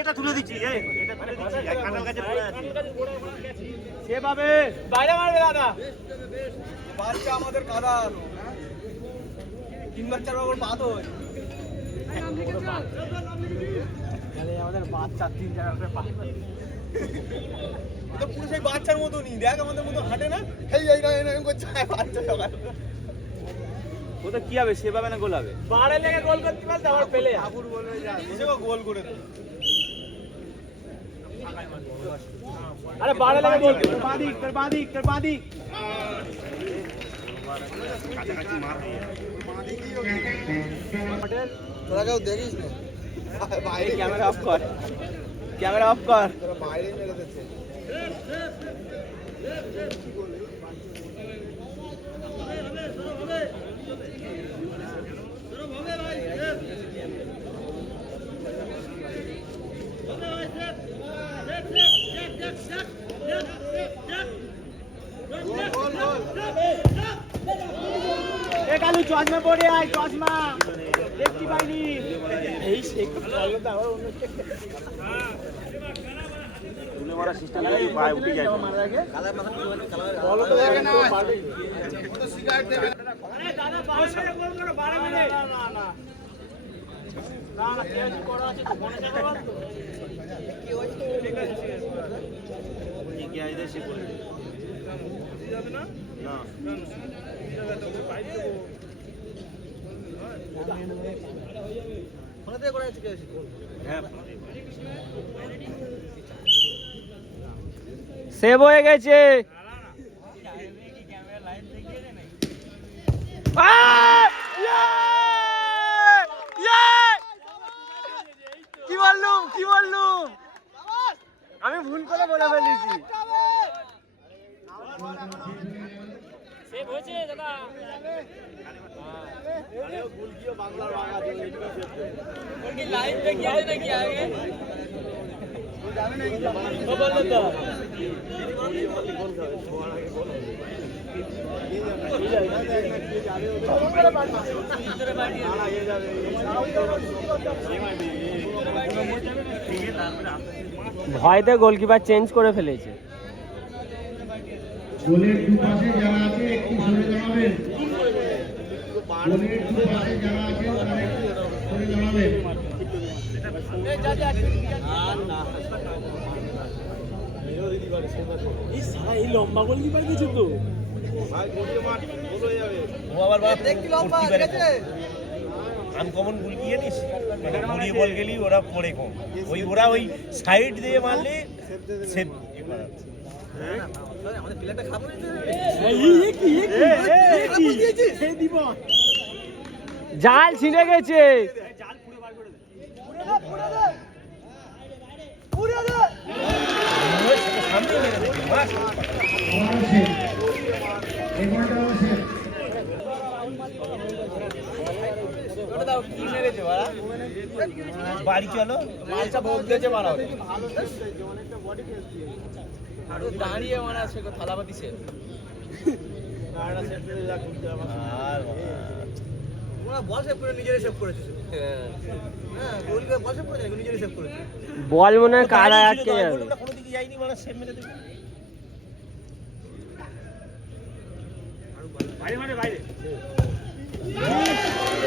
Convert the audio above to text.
এটা তুলে দিচ্ছি কাঁঠাল গাছের পড়ে আছে সেভাবে বাইরে মারবে দাদা বাচ্চা আমাদের কাদা 3 বাচ্চার ওপর বাদ হয় আমাদের বাচ্চা 3 জায়গা করে পা তো পুরো সেই বাচ্চার মতনই দেখ আমাদের মতো হাঁটে না এই না এরকম করছে বাচ্চা সকাল ওটা কি হবে সেভাবে না গোল হবে বাড়ে লেগে গোল করতে পারতে আবার পেলে ঠাকুর বলবে যা এসেও গোল করে দে আরে বাড়ে লেগে গোল তোর বাঁদিক কাছাকাছি মার তোরা কেউ দেখিস না বাইরে ক্যামেরা অফ কর তোরা বাইরে মেরে দিচ্ছে কালু চশমা পড়ে আয় চশমা দেখতে পাইনি এই তুলে মারা সিস্টেম নেই পায়ে উঠে যায় বলো তো দেখে না তো সিগারেট দেবে আরে দাদা বাড়ে মেরে গোল করো বাড়ে মেরে না কেউ বড় আছে তো মনে যাবে তো কি হচ্ছে ঠিক আছে কি আইদে সে করে যাবে না না হ্যাঁ সেভ হয়ে গেছে কি বললুম আমি ভুল করে বলে ফেলেছি সেভ হয়েছে দাদা বাংলার বাংলা লাইভ দেখিয়ে নাকি আগে যাবে নাকি ভয়তে গোলকিপার চেঞ্জ করে ফেলেছে গোলের দুপাশে যারা আছে একটু সরে দাঁড়াবেন গোলের দুপাশে যারা আছে তারা একটু সরে দাঁড়াবেন এই লম্বা গোলকিপার কিছু তো আনকমন গুল গিয়ে নিস ঘুরিয়ে বল গেলি ওরা পড়ে কম ওরা ওই সাইড দিয়ে মারলে সেভ আমাদের প্লেয়ারটা খাবো জাল ছিঁড়ে গেছে সামনে মেরে দিবি বাড়ি চলো মালটা ভোগ দিয়েছে মারা দাঁড়িয়ে মারা সে থালাপাতি সে বল সেভ করে নিজেরই সেভ করেছে হ্যাঁ গোলকিপার বল সেভ করে নিজেরই সেভ করেছে বল মনে হয় কারা আটকে যাবে কোনো দিকে যাইনি মানে সেভ মেরে দেবে বাইরে